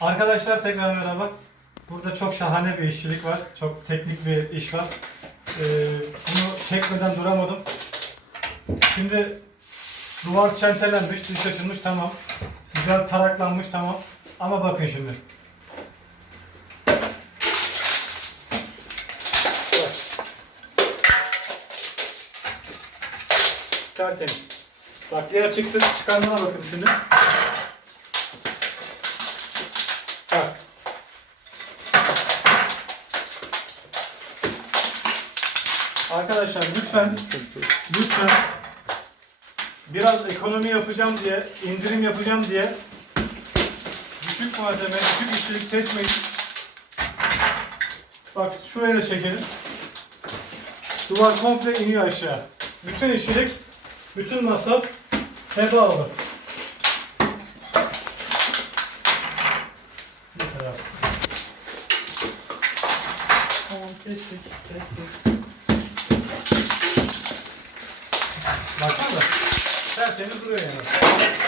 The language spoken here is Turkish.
Arkadaşlar tekrar merhaba. Burada çok şahane bir işçilik var. Çok teknik bir iş var. Ee, bunu çekmeden duramadım. Şimdi duvar çentelenmiş, dış açılmış tamam. Güzel taraklanmış tamam. Ama bakın şimdi. Tertemiz. Bak diğer çıktı çıkarmana bakın şimdi. Arkadaşlar lütfen lütfen biraz ekonomi yapacağım diye, indirim yapacağım diye düşük malzeme, düşük işçilik seçmeyin. Bak şuraya da çekelim. Duvar komple iniyor aşağı. Bütün işçilik, bütün masraf heba olur. Tamam kestik, kestik. Baksana tertemiz duruyor yani.